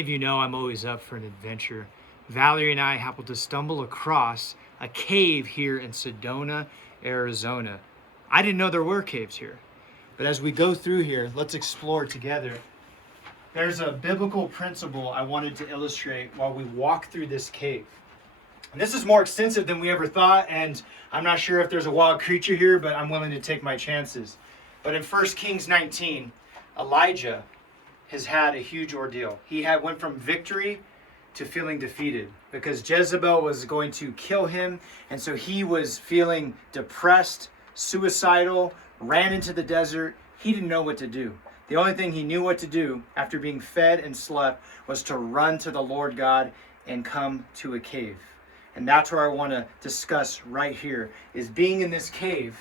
many of you know, I'm always up for an adventure. Valerie and I happened to stumble across a cave here in Sedona, Arizona. I didn't know there were caves here. But as we go through here, let's explore together. There's a biblical principle I wanted to illustrate while we walk through this cave. And this is more extensive than we ever thought, and I'm not sure if there's a wild creature here, but I'm willing to take my chances. But in 1 Kings 19, Elijah has had a huge ordeal. He went from victory to feeling defeated because Jezebel was going to kill him, and so he was feeling depressed, suicidal, ran into the desert. He didn't know what to do. The only thing he knew what to do after being fed and slept was to run to the Lord God and come to a cave. And that's where I want to discuss right here, is being in this cave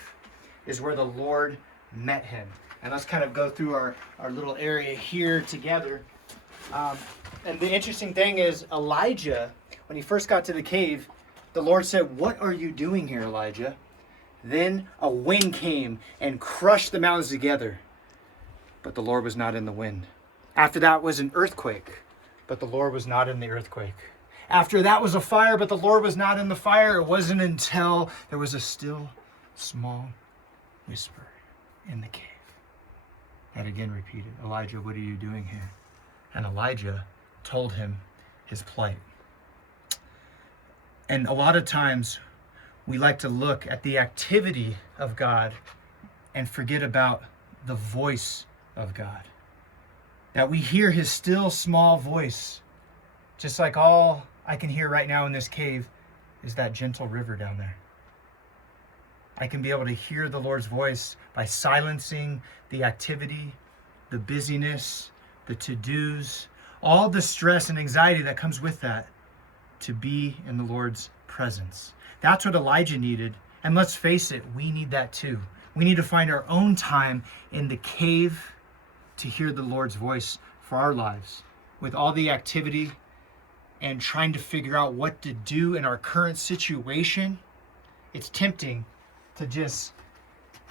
is where the Lord met him. And let's kind of go through our little area here together. And the interesting thing is Elijah, when he first got to the cave, the Lord said, "What are you doing here, Elijah?" Then a wind came and crushed the mountains together. But the Lord was not in the wind. After that was an earthquake, but the Lord was not in the earthquake. After that was a fire, but the Lord was not in the fire. It wasn't until there was a still, small whisper in the cave that again repeated, "Elijah, what are you doing here?" And Elijah told him his plight. And a lot of times we like to look at the activity of God and forget about the voice of God. That we hear his still small voice, just like all I can hear right now in this cave is that gentle river down there. I can be able to hear the Lord's voice by silencing the activity, the busyness, the to-dos, all the stress and anxiety that comes with that, to be in the Lord's presence. That's what Elijah needed. And let's face it, we need that too. We need to find our own time in the cave to hear the Lord's voice for our lives. With all the activity and trying to figure out what to do in our current situation, it's tempting to just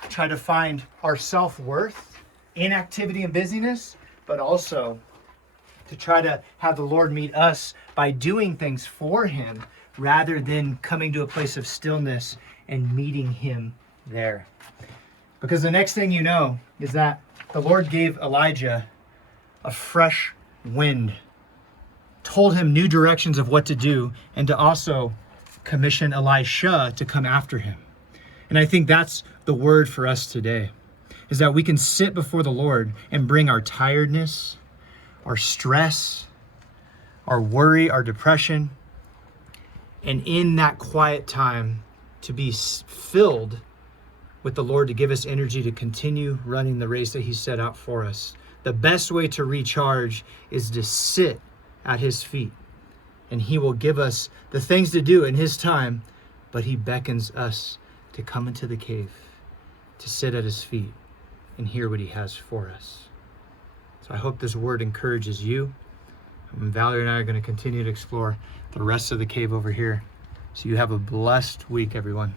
try to find our self-worth in activity and busyness, but also to try to have the Lord meet us by doing things for him rather than coming to a place of stillness and meeting him there. Because the next thing you know is that the Lord gave Elijah a fresh wind, told him new directions of what to do, and to also commission Elisha to come after him. And I think that's the word for us today, is that we can sit before the Lord and bring our tiredness, our stress, our worry, our depression, and in that quiet time to be filled with the Lord to give us energy to continue running the race that he set out for us. The best way to recharge is to sit at his feet, and he will give us the things to do in his time, but he beckons us to come into the cave, to sit at his feet and hear what he has for us. So I hope this word encourages you. And Valerie and I are going to continue to explore the rest of the cave over here. So you have a blessed week, everyone.